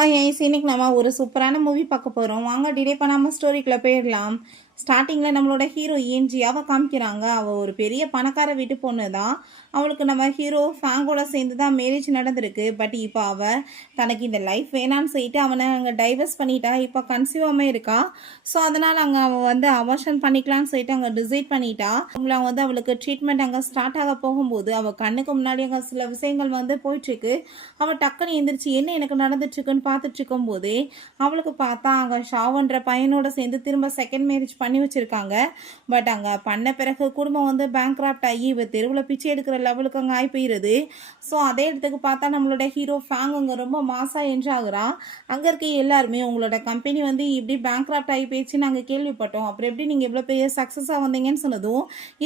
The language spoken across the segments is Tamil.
இன்னைக்கு நம்ம ஒரு சூப்பரான மூவி பார்க்க போகிறோம். வாங்க டிலே பண்ணாமல் ஸ்டோரிக்குள்ளே போயிடலாம். ஸ்டார்டிங்கில் நம்மளோட ஹீரோயின் ஜியாவை காமிக்கிறாங்க. அவள் ஒரு பெரிய பணக்கார வீட்டு பொண்ணு தான். அவளுக்கு நம்ம ஹீரோ ஃபேங்கோட சேர்ந்து தான் மேரேஜ் நடந்திருக்கு. பட் இப்போ அவள் தனக்கு இந்த லைஃப் வேணான்னு சொல்லிட்டு அவனை அங்கே டைவர்ஸ் பண்ணிட்டா. இப்போ கன்சீவாமே இருக்கா. ஸோ அதனால் அங்கே அவள் வந்து அபார்ஷன் பண்ணிக்கலான்னு சொல்லிட்டு அங்கே டிசைட் பண்ணிட்டா. அவங்கள வந்து அவளுக்கு ட்ரீட்மெண்ட் அங்கே ஸ்டார்ட் ஆக போகும்போது அவள் கண்ணுக்கு முன்னாடி அங்கே சில விஷயங்கள் வந்து போயிட்டுருக்கு. அவள் டக்குன்னு எந்திரிச்சு என்ன எனக்கு நடந்துட்டுருக்குன்னு பார்த்துட்டு இருக்கும்போதே அவளுக்கு பார்த்தா அங்கே ஷாவன்ற பையனோட சேர்ந்து திரும்ப செகண்ட் மேரேஜ் பண்ணி வச்சுருக்காங்க. பட் அங்கே பண்ண பிறகு குடும்பம் வந்து பேங்க்ராப்ட் ஆகி இவ தெருவில் பிச்சை எடுக்கிற லெவலுக்கு அங்கே ஆகி போயிடுது. ஸோ அதே இடத்துக்கு பார்த்தா நம்மளோட ஹீரோ ஃபேங் அங்கே ரொம்ப மாசாக என்ட்ராகிறான். அங்கே இருக்க எல்லாருமே உங்களோட கம்பெனி வந்து இப்படி பேங்க்ராப்ட் ஆகி போயிடுச்சு நாங்கள் கேள்விப்பட்டோம். அப்புறம் எப்படி நீங்கள் எவ்வளோ பெரிய சக்ஸஸாக வந்தீங்கன்னு சொன்னதும்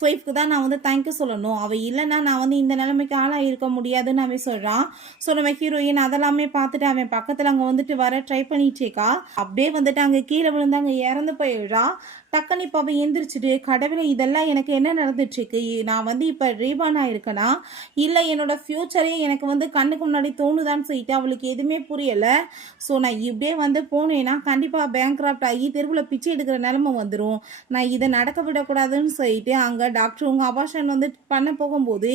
ஒய்ஃப்க்கு தான் நான் வந்து தேங்க்யூ சொல்லணும். அவள் இல்லைன்னா நான் வந்து இந்த நிலைமைக்கு ஆளாக இருக்க முடியாதுன்னு அவன் சொல்கிறான். ஸோ நம்ம ஹீரோயின் அதெல்லாமே பார்த்துட்டு அவன் பக்கத்தில் அங்கே வந்துட்டு வர ட்ரை பண்ணிட்டேக்கா. அப்படியே வந்துட்டு அங்கே கீழே விழுந்து அங்கே இறந்து போயிடுறா. டக்குன்னு இப்போ அவள் எந்திரிச்சிட்டு கடவுளை இதெல்லாம் எனக்கு என்ன நடந்துட்டுருக்கு, நான் வந்து இப்போ ரீபானாக இருக்கனா இல்லை என்னோட ஃப்யூச்சரே எனக்கு வந்து கண்ணுக்கு முன்னாடி தோணுதான்னு சொல்லிட்டு அவளுக்கு எதுவுமே புரியலை. ஸோ நான் இப்படியே வந்து போனேன்னா கண்டிப்பாக பேங்க்ராப்ட் ஆகி தெருவில் பிச்சை எடுக்கிற நிலமை வந்துடும். நான் இதை நடக்க விடக்கூடாதுன்னு சொல்லிட்டு அங்கே டாக்டர் உங்கள் அபார்ஷன் வந்து பண்ண போகும்போது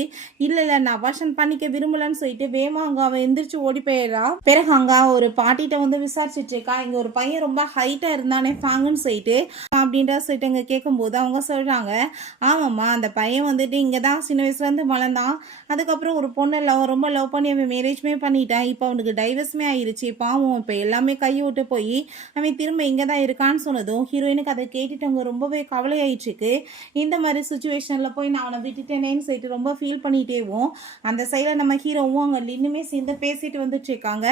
இல்லை நான் அபார்ஷன் பண்ணிக்க விரும்பலன்னு சொல்லிட்டு வேமா அங்கே அவள் எந்திரிச்சு ஓடி போயிடுறா. பிறகு அங்கே ஒரு பாட்டிகிட்ட வந்து விசாரிச்சுட்டு இருக்கா. இங்கே ஒரு பையன் ரொம்ப ஹைட்டாக இருந்தானே ஃபேங்குன்னு சொல்லிட்டு அப்படின்னு சொல்லிட்டு அங்கே கேட்கும்போது அவங்க சொல்கிறாங்க, ஆமாம்மா அந்த பையன் வந்துட்டு இங்கே தான் சின்ன வயசுலேருந்து வளர்ந்தான். அதுக்கப்புறம் ஒரு பொண்ணை ரொம்ப லவ் பண்ணி அவன் மேரேஜ்மே பண்ணிட்டான். இப்போ அவனுக்கு டைவர்ஸ்மே ஆயிடுச்சு. பாவம் இப்போ எல்லாமே கையை விட்டு போய் அவன் திரும்ப இங்கே தான் இருக்கான்னு சொன்னதும் ஹீரோயினுக்கு அதை கேட்டுட்டு அவங்க ரொம்பவே கவலையாயிடுச்சுக்கு. இந்த மாதிரி சுச்சுவேஷனில் போய் நான் அவனை விட்டுட்டேனேன்னு சொல்லிட்டு ரொம்ப ஃபீல் பண்ணிட்டேவும் அந்த சைடில் நம்ம ஹீரோவும் அங்கே இன்னுமே சேர்ந்து பேசிட்டு வந்துட்டு இருக்காங்க.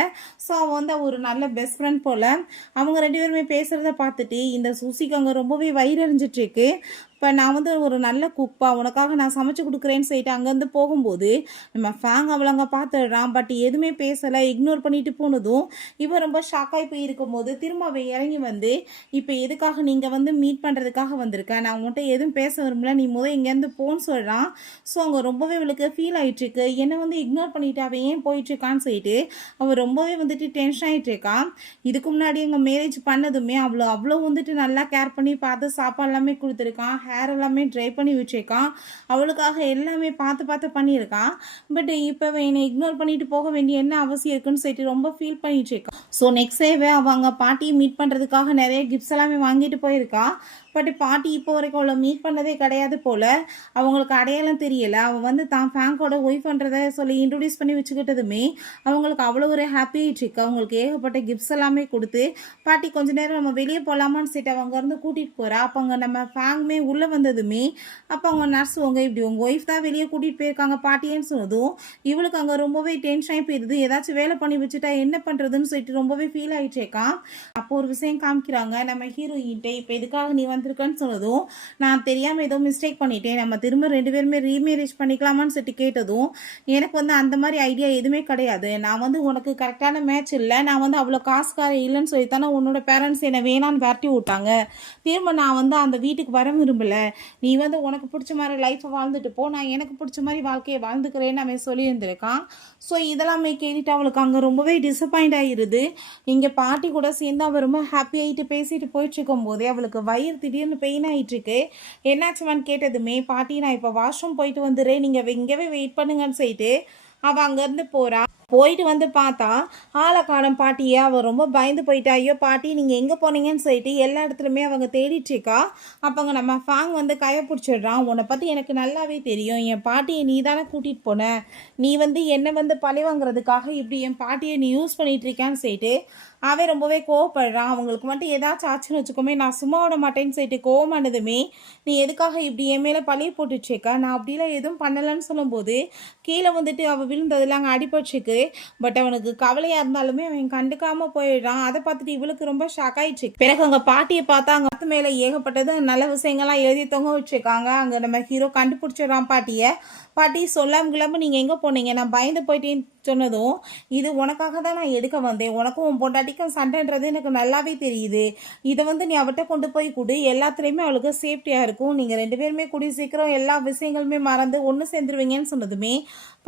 ஸோ அவன் வந்து ஒரு நல்ல பெஸ்ட் ஃப்ரெண்ட் போல் அவங்க ரெண்டு பேருமே பேசுகிறத பார்த்துட்டு இந்த சூசிக்கு அங்கே ரொம்பவே வயிறறிஞ்சிட்டு இருக்கு. இப்போ நான் வந்து ஒரு நல்ல குப்பா உனக்காக நான் சமைச்சு கொடுக்குறேன்னு சொல்லிட்டு அங்கேருந்து போகும்போது நம்ம ஃபேங் அவளை அங்கே பார்த்துடுறான். பட் எதுவுமே பேசலை, இக்னோர் பண்ணிட்டு போனதும் இவன் ரொம்ப ஷாக்காகி போய் இருக்கும்போது திரும்ப அவள் இறங்கி வந்து இப்போ எதுக்காக நீங்கள் வந்து மீட் பண்ணுறதுக்காக வந்திருக்கேன், நான் உங்கள்கிட்ட எதுவும் பேச விரும்பல, நீ முதல் இங்கேருந்து போன்னு சொல்கிறான். ஸோ அங்கே ரொம்பவே அவளுக்கு ஃபீல் ஆகிட்டுருக்கு. என்னை வந்து இக்னோர் பண்ணிட்டு அவன் ஏன் போயிட்டுருக்கான்னு சொல்லிட்டு அவள் ரொம்பவே வந்துட்டு டென்ஷன் ஆகிட்டு இருக்கான். இதுக்கு முன்னாடி எங்கள் மேரேஜ் பண்ணதுமே அவ்வளோ வந்துட்டு நல்லா கேர் பண்ணி பார்த்து சாப்பாடு எல்லாமே கொடுத்துருக்கான், ஹேர் எல்லாமே ட்ரை பண்ணி வச்சிருக்கான், அவளுக்காக எல்லாமே பார்த்து பண்ணியிருக்கான். பட் இப்போ என்னை இக்னோர் பண்ணிட்டு போக வேண்டிய என்ன அவசியம் இருக்குன்னு சொல்லிட்டு ரொம்ப ஃபீல் பண்ணிட்டு இருக்கான். ஸோ நெக்ஸ்ட் டேவே அவங்க பாட்டியை மீட் பண்ணுறதுக்காக நிறைய கிஃப்ட்ஸ் எல்லாமே வாங்கிட்டு போயிருக்கா. பட் பாட்டி இப்போ வரைக்கும் அவளை மீட் பண்ணதே கிடையாது போல். அவங்களுக்கு அடையாளம் தெரியலை. அவள் வந்து தான் ஃபேங்கோட ஒய்ஃப்ன்றதை சொல்லி இன்ட்ரடியூஸ் பண்ணி வச்சுக்கிட்டதுமே அவங்களுக்கு அவ்வளோ ஒரு ஹாப்பி ஆகிட்டுருக்கு. அவங்களுக்கு ஏகப்பட்ட கிஃப்ட்ஸ் எல்லாமே கொடுத்து பாட்டி கொஞ்ச நேரம் நம்ம வெளியே போகலாமான்னு சொல்லிட்டு அவங்க இருந்து கூட்டிகிட்டு போகிறா. அப்போ அங்கே நம்ம ஃபேங்குமே உள்ளே வந்ததுமே அப்போ அவங்க நர்ஸ் இப்படி உங்கள் ஒய்ஃப் தான் வெளியே கூட்டிகிட்டு போயிருக்காங்க பாட்டின்னு சொன்னதும் இவளுக்கு அங்கே ரொம்பவே டென்ஷன் ஆகி போயிடுது. ஏதாச்சும் வேலை பண்ணி வச்சுட்டா என்ன பண்ணுறதுன்னு சொல்லிட்டு ரொம்பவே ஃபீல் ஆகிட்டேக்கான். அப்போ ஒரு விஷயம் காமிக்கிறாங்க நம்ம ஹீரோயின்ட்டே, இப்போ எதுக்காக நீ வந்திருக்கன்னு சொன்னதும் நான் தெரியாமல் ஏதோ மிஸ்டேக் பண்ணிட்டேன், நம்ம திரும்ப ரெண்டு பேருமே ரீமேரேஜ் பண்ணிக்கலாமான்னு சொல்லிட்டு கேட்டதும் எனக்கு வந்து அந்த மாதிரி ஐடியா எதுவுமே கிடையாது, நான் வந்து உனக்கு கரெக்டான மேட்ச் இல்லை, நான் வந்து அவ்வளோ காசுக்கார இல்லைன்னு சொல்லித்தானே உன்னோட பேரண்ட்ஸ் என்னை வேணான்னு விரட்டி விட்டாங்க, திரும்ப நான் வந்து அந்த வீட்டுக்கு வர விரும்பலை, நீ வந்து உனக்கு பிடிச்ச மாதிரி லைஃப்பை வாழ்ந்துட்டு போ, நான் எனக்கு பிடிச்ச மாதிரி வாழ்க்கையை வாழ்ந்துக்கிறேன்னு அவன் சொல்லியிருந்திருக்கான். ஸோ இதெல்லாமே கேட்டுட்டு அவளுக்கு அங்கே ரொம்பவே டிசப்பாயிண்ட் ஆகிடுது. இங்கே பாட்டி கூட சேர்ந்து அவள் ரொம்ப ஹாப்பி ஆகிட்டு பேசிட்டு போயிட்டு இருக்கும் போதே அவளுக்கு வயிறு திடீர்னு பெயின் ஆகிட்டுருக்கு. என்னாச்சுவான்னு கேட்டதுமே பாட்டி நான் இப்போ வாஷ்ரூம் போயிட்டு வந்துடுறேன், நீங்கள் இங்கேவே வெயிட் பண்ணுங்கன்னு சொல்லிட்டு அவள் அங்கேருந்து போகிறா. போயிட்டு வந்து பார்த்தா ஆளக்காலம் பாட்டியை அவள் ரொம்ப பயந்து போயிட்டா. ஐயோ பாட்டி நீங்கள் எங்கே போனீங்கன்னு சொல்லிட்டு எல்லா இடத்துலையுமே அவங்க தேடிட்டுருக்கா. அப்போங்க நம்ம ஃபேங் வந்து கையை பிடிச்சிடுறான். உன்னை பற்றி எனக்கு நல்லாவே தெரியும், என் பாட்டியை நீ தானே கூட்டிகிட்டு போன, நீ வந்து என்னை வந்து பழி வாங்குறதுக்காக இப்படி என் பாட்டியை நீ யூஸ் பண்ணிகிட்ருக்கான்னு சொல்லிட்டு அவன் ரொம்பவே கோவப்படுறான். அவங்களுக்கு மட்டும் ஏதாச்சும் ஆச்சுன்னு வச்சுக்கோமே நான் சும்மா விட மாட்டேன்னு சொல்லிட்டு கோவமானதுமே நீ எதுக்காக இப்படி என் மேலே பழிய போட்டுட்ருக்கா, நான் அப்படிலாம் எதுவும் பண்ணலைன்னு சொல்லும்போது கீழே வந்துட்டு அவள் விழுந்ததில் அங்கே அடிபட்டுருக்கு. பட் அவனுக்கு கவலையாக இருந்தாலுமே அவன் கண்டுக்காமல் போயிடுறான். அதை பார்த்துட்டு இவளுக்கு ரொம்ப ஷாக் ஆயிடுச்சு. பிறகு அங்கே பாட்டியை பார்த்தா அங்கே அது மேலே ஏகப்பட்டது நல்ல விஷயங்கள்லாம் எழுதி தொங்க வச்சுருக்காங்க. அங்கே நம்ம ஹீரோ கண்டுபிடிச்சிடறான் பாட்டியை. பாட்டி சொல்லாம கிளம்ப நீங்கள் எங்கே போனீங்க, நான் பயந்து போயிட்டேன்னு சொன்னதும், இது உனக்காக தான் நான் எடுக்க வந்தேன், உனக்கும் உன் பொண்டாட்டிக்கும் சண்டைன்றது எனக்கு நல்லாவே தெரியுது, இதை நீ அவட்ட கொண்டு போய் கொடு, எல்லாத்துலேயுமே அவளுக்கு சேஃப்டியாக இருக்கும், நீங்கள் 2 பேருமே கூடிய சீக்கிரம் எல்லா விஷயங்களுமே மறந்து ஒன்று சேர்ந்துருவீங்கன்னு சொன்னதுமே,